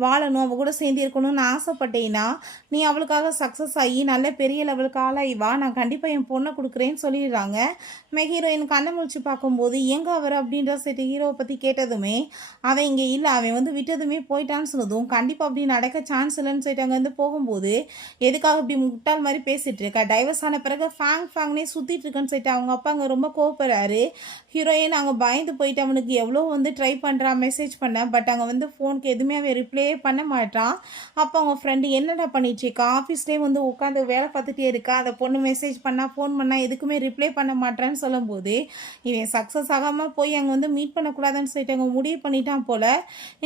வாழணும் அவள் கூட சேர்ந்து இருக்கணும்னு ஆசைப்பட்டேன்னா நீ அவளுக்காக சக்ஸஸ் ஆகி நல்ல பெரிய லெவலுக்கு ஆளாகி வா, நான் கண்டிப்பாக என் பொண்ணை கொடுக்குறேன்னு சொல்லிடுறாங்க. ஹீரோயின் கண்ணை முழிச்சு பார்க்கும்போது எங்கே அவர் அப்படின்ற சைட்டு ஹீரோவை பற்றி கேட்டதுமே அவன் இங்கே இல்லை, அவன் வந்து விட்டதுமே போயிட்டான்னு சொன்னதும் கண்டிப்பாக அப்படி நடக்க சான்ஸ் இல்லைன்னு சொல்லிட்டு அங்கே வந்து போகும்போது எதுக்காக இப்படி முட்டாள் மாதிரி பேசிகிட்டு இருக்கா, டைவர்ஸ் ஆன பிறகு ஃபேங்னே சுற்றிட்டு இருக்கேன்னு சொல்லிட்டு அவங்க அப்பா அங்கே ரொம்ப கோவப்படுறாரு. ஹீரோயின் அங்கே பயந்து போயிட்டு அவனுக்கு எவ்வளோ வந்து ட்ரை பண்ணுறான் மெசேஜ் பண்ண, பட் அங்கே வந்து ஃபோனுக்கு எதுவுமே அவன் ரிப்ளே பண்ண மாட்டான். அப்போ அவங்க ஃப்ரெண்டு என்னடா பண்ணிட்டு இருக்கா, ஆஃபீஸ்லேயே வந்து உட்காந்து வேலை பார்த்துட்டே இருக்கா, அந்த பொண்ணு மெசேஜ் பண்ணால் ஃபோன் பண்ணால் எதுக்குமே ரிப்ளை பண்ண மாட்டேன்னு சொல்லும்போது இவன் சக்ஸஸ் ஆகாமல் போய் அங்கே வந்து மீட் பண்ணக்கூடாதுன்னு சொல்லிட்டு அவங்க முடிவு பண்ணிட்டான் போல்.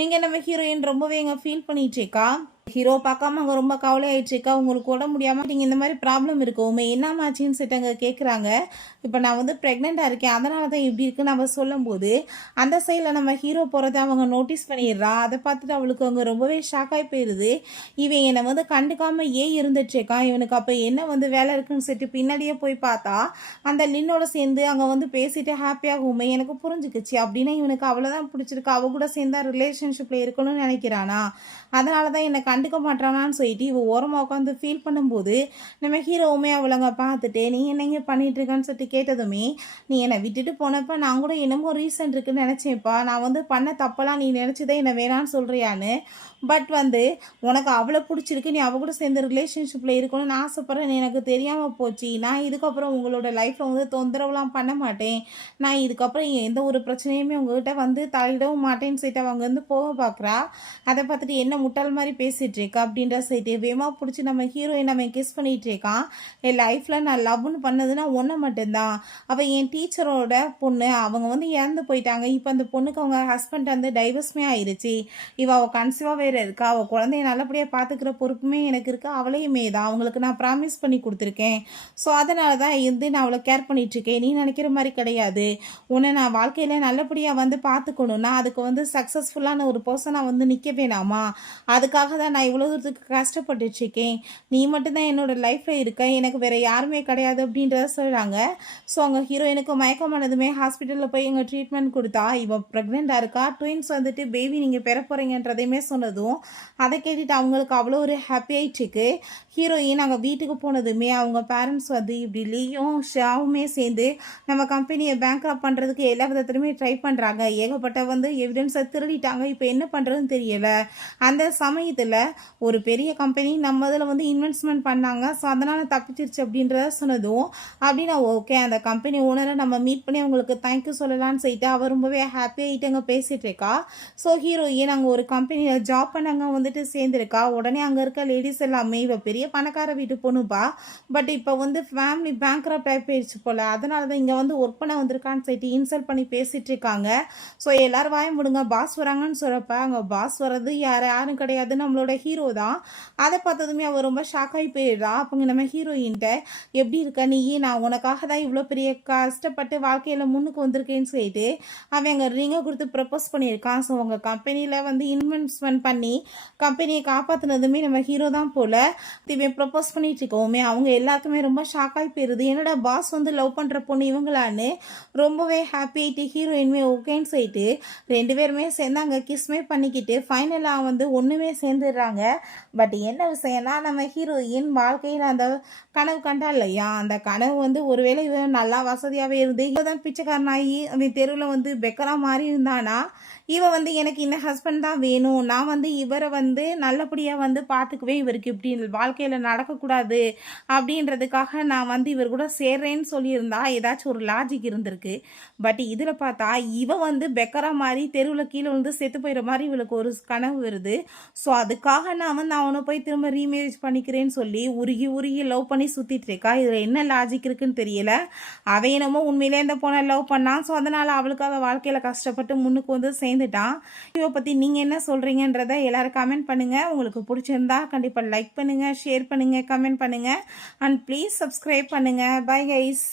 இங்கே நம்ம ஹீரோயின் ரொம்பவே இங்கே ஃபீல் பண்ணிட்டு இருக்கா. ஹீரோ பார்க்காம அங்கே ரொம்ப கவலை ஆயிடுச்சுக்கா, உங்களுக்கு உடம்பு முடியாமல் நீங்கள் இந்த மாதிரி ப்ராப்ளம் இருக்குமே என்னமாச்சின்னு சொல்லிட்டு அங்கே கேட்குறாங்க. இப்போ நான் வந்து ப்ரெக்னெண்ட்டாக இருக்கேன் அதனால தான் இப்படி இருக்குன்னு அவள் சொல்லும்போது அந்த சைடில் நம்ம ஹீரோ போகிறத அவங்க நோட்டீஸ் பண்ணிடுறா. அதை பார்த்துட்டு அவளுக்கு அவங்க ரொம்பவே ஷாக்காகி போயிடுது. இவன் என்னை வந்து கண்டுக்காமல் இருந்துட்டுருக்கான், இவனுக்கு அப்போ என்ன வந்து வேலை இருக்குன்னு சொல்லிட்டு பின்னாடியே போய் பார்த்தா அந்த லின்னோட சேர்ந்து அங்கே வந்து பேசிட்டு ஹாப்பியாகுமே எனக்கு புரிஞ்சுக்குச்சு, அப்படின்னா இவனுக்கு அவ்வளோதான் பிடிச்சிருக்கு, அவ கூட சேர்ந்தா ரிலேஷன்ஷிப்பில் இருக்கணும்னு நினைக்கிறானா, அதனால தான் என்னை கண்டுக்க மாட்டானான்னு சொல்லிட்டு இவ ஓரமாக உட்காந்து ஃபீல் பண்ணும்போது நம்ம ஹீரோவுமே அவளங்க பார்த்துட்டு நீ என்னங்க பண்ணிட்டு இருக்கன்னு சொல்லிட்டு கேட்டதுமே நீ என்னை விட்டுட்டு போனப்ப நான் கூட என்னமோ ரீசன் இருக்குன்னு நினச்சேன்ப்பா, நான் வந்து பண்ண தப்பெல்லாம் நீ நினச்சதே என்னை வேணான்னு சொல்கிறியான்னு, பட் வந்து உனக்கு அவளை பிடிச்சிருக்கு, நீ அவ கூட சேர்ந்து ரிலேஷன்ஷிப்பில் இருக்கணும்னு ஆசைப்பட்றேன்னு எனக்கு தெரியாமல் போச்சு, நான் இதுக்கப்புறம் உங்களோட லைஃப்பில் வந்து தொந்தரவுலாம் பண்ண மாட்டேன், நான் இதுக்கப்புறம் எந்த ஒரு பிரச்சனையுமே உங்ககிட்ட வந்து தலையிடவும் மாட்டேன்னு சொல்லிட்டு அவங்க வந்து போக பார்க்குறா. அதை பார்த்துட்டு என்ன முட்டாள் மாதிரி பேசிகிட்டு இருக்கா அப்படின்ற சைட்டு வேமா பிடிச்சி நம்ம ஹீரோயின் நம்ம கிஸ் பண்ணிகிட்டு இருக்கான். என் லைஃப்பில் நான் லவ்னு பண்ணதுன்னா ஒன்று மட்டும்தான், அவள் என் டீச்சரோட பொண்ணு, அவங்க வந்து இறந்து போயிட்டாங்க, இப்போ அந்த பொண்ணுக்கு அவங்க ஹஸ்பண்ட் வந்து டைவர்ஸ்மே ஆயிடுச்சு, அவள் கன்சீவாக வேறு இருக்கா, அவள் குழந்தைய நல்லபடியாக பார்த்துக்கிற பொறுப்புமே எனக்கு இருக்குது, அவளையுமே தான் அவங்களுக்கு நான் ப்ராமிஸ் பண்ணி கொடுத்துருக்கேன், ஸோ அதனால தான் இருந்து நான் அவளை கேர் பண்ணிகிட்ருக்கேன், நீ நினைக்கிற மாதிரி கிடையாது, உன்னை நான் வாழ்க்கையில் நல்லபடியாக வந்து பார்த்துக்கணுன்னா அதுக்கு வந்து சக்ஸஸ்ஃபுல்லான ஒரு பர்சனாக வந்து நிற்க வேணாமா, அதுக்காக தான் நான் இவ்வளோ தூரத்துக்கு கஷ்டப்பட்டுட்ருக்கேன், நீ மட்டும்தான் என்னோடய லைஃப்பில் இருக்க, எனக்கு வேறு யாருமே கிடையாது அப்படின்றத சொல்கிறாங்க. ஸோ அவங்க ஹீரோயினுக்கு மயக்கமானதுமே ஹாஸ்பிட்டலில் போய் எங்கள் ட்ரீட்மெண்ட் கொடுத்தா இவள் ப்ரெக்னெண்ட்டாக இருக்கா, ட்வின்ஸ் வந்துட்டு பேபி நீங்கள் பெற போகிறீங்கன்றதையுமே சொன்னதும் அதை கேட்டுட்டு அவங்களுக்கு அவ்வளோ ஒரு ஹாப்பி ஆயிடுச்சுக்கு. ஹீரோயின் அங்கே வீட்டுக்கு போனதுமே அவங்க பேரண்ட்ஸ் வந்து இப்படி லீயும் ஷாவுமே சேர்ந்து நம்ம கம்பெனியை பேங்க்ராப் பண்ணுறதுக்கு எல்லா விதத்துலையுமே ட்ரை பண்ணுறாங்க, ஏகப்பட்ட வந்து எவிடன்ஸை திருடிட்டாங்க, இப்போ என்ன பண்ணுறதுன்னு தெரியலை. அந்த சமயத்தில் ஒரு பெரிய கம்பெனி நம்ம இதில் வந்து இன்வெஸ்ட்மெண்ட் பண்ணாங்க, ஸோ அதனால் தப்பிச்சிருச்சு அப்படின்றத சொன்னதும் அப்படின்னா ஓகே அந்த கம்பெனி ஓனரை நம்ம மீட் பண்ணி அவங்களுக்கு தேங்க்யூ சொல்லலான்னு சொல்லிட்டு அவர் ரொம்பவே ஹாப்பியாகிட்டு அங்கே பேசிகிட்டு இருக்கா. ஸோ ஹீரோயின் அங்கே ஒரு கம்பெனியில் ஜாப் பண்ணாங்க வந்துட்டு சேர்ந்துருக்கா. உடனே அங்கே இருக்க லேடிஸ் எல்லாமே இவ பெரிய பணக்கார வீட்டு பொண்ணுப்பா, பட் இப்போ வந்து ஃபேமிலி பேங்க்ரப்ட் ஆகி போயிடுச்சு போல், அதனால தான் இங்கே வந்து ஒர்க் பண்ண வந்திருக்கான்னு சொல்லிட்டு இன்சல்ட் பண்ணி பேசிகிட்டு இருக்காங்க. ஸோ எல்லோரும் வாய முடுங்க பாஸ் வராங்கன்னு சொல்கிறப்ப அங்கே பாஸ் வர்றது யாரும் கிடையாது நம்மளோட ஹீரோ தான். அதை பார்த்ததுமே அவள் ரொம்ப ஷாக்காகி போயிடுறா. அப்போங்க நம்ம ஹீரோயின்ட்ட எப்படி இருக்க நீ, நான் உனக்காக தான் இவ்வளோ பெரிய கஷ்டப்பட்டு வாழ்க்கையில் முன்னுக்கு வந்திருக்கேன்னு சொல்லிட்டு அவன் அங்கே ரிங்கை கொடுத்து ப்ரப்போஸ் பண்ணியிருக்கான். ஸோ உங்கள் கம்பெனியில் வந்து இன்வெஸ்ட்மெண்ட் பண்ணி கம்பெனியை காப்பாற்றினதுமே நம்ம ஹீரோ தான் போல். இவன் ப்ரப்போஸ் பண்ணிட்டு இருக்கோமே அவங்க எல்லாருக்குமே ரொம்ப ஷாக்காகி போயிடுது, என்னோட பாஸ் வந்து லவ் பண்ணுற பொண்ணு இவங்களான்னு ரொம்பவே ஹாப்பி ஆகிட்டு ஹீரோயின்மே ஓகேன்னு சொல்லிட்டு 2 பேருமே சேர்ந்து அங்கே கிஸ்மே பண்ணிக்கிட்டு ஃபைனலாக வந்து ஒன்றுமே சேர்ந்துடுறாங்க. பட் என்ன விஷயம்னா நம்ம ஹீரோயின் வாழ்க்கையில் அந்த கனவு கண்டா இல்லையா, அந்த கனவு வந்து ஒருவேளை இவன் நல்லா வசதியாகவே இருந்து இவன் தான் பிச்சைக்காரனாகி அவன் தெருவில் வந்து பெக்கராக மாறி இருந்தானா இவன் வந்து எனக்கு இந்த ஹஸ்பண்ட் தான் வேணும், நான் வந்து வந்து இவரை வந்து நல்லபடியாக வந்து பார்த்துக்குவேன், இவருக்கு இப்படி வாழ்க்கையில் நடக்கக்கூடாது அப்படின்றதுக்காக நான் வந்து இவர் கூட சேர்றேன்னு சொல்லியிருந்தா ஏதாச்சும் ஒரு லாஜிக் இருந்திருக்கு. பட் இதில் பார்த்தா இவ வந்து பெக்கரா மாதிரி தெருவில் கீழே விழுந்து செத்து போயிடுற மாதிரி இவளுக்கு ஒரு கனவு வருது. ஸோ அதுக்காக நான் வந்து அவனை போய் திரும்ப ரீமேரேஜ் பண்ணிக்கிறேன்னு சொல்லி உருகி உருகி லவ் பண்ணி சுற்றிட்டு இருக்கா. இதில் என்ன லாஜிக் இருக்குன்னு தெரியல. அவன் என்னமோ உண்மையிலே இந்த பொண்ணை லவ் பண்ணான். ஸோ அதனால் அவளுக்காக வாழ்க்கையில் கஷ்டப்பட்டு முன்னுக்கு வந்து சேர்ந்துட்டான். இவ பற்றி நீங்கள் என்ன சொல்கிறீங்கன்றதை எல்லோரும் கமெண்ட் பண்ணுங்கள். உங்களுக்கு பிடிச்சிருந்தா கண்டிப்பாக லைக் பண்ணுங்கள், ஷேர் பண்ணுங்கள், கமெண்ட் பண்ணுங்கள் அண்ட் ப்ளீஸ் சப்ஸ்கிரைப் பண்ணுங்கள். Bye guys.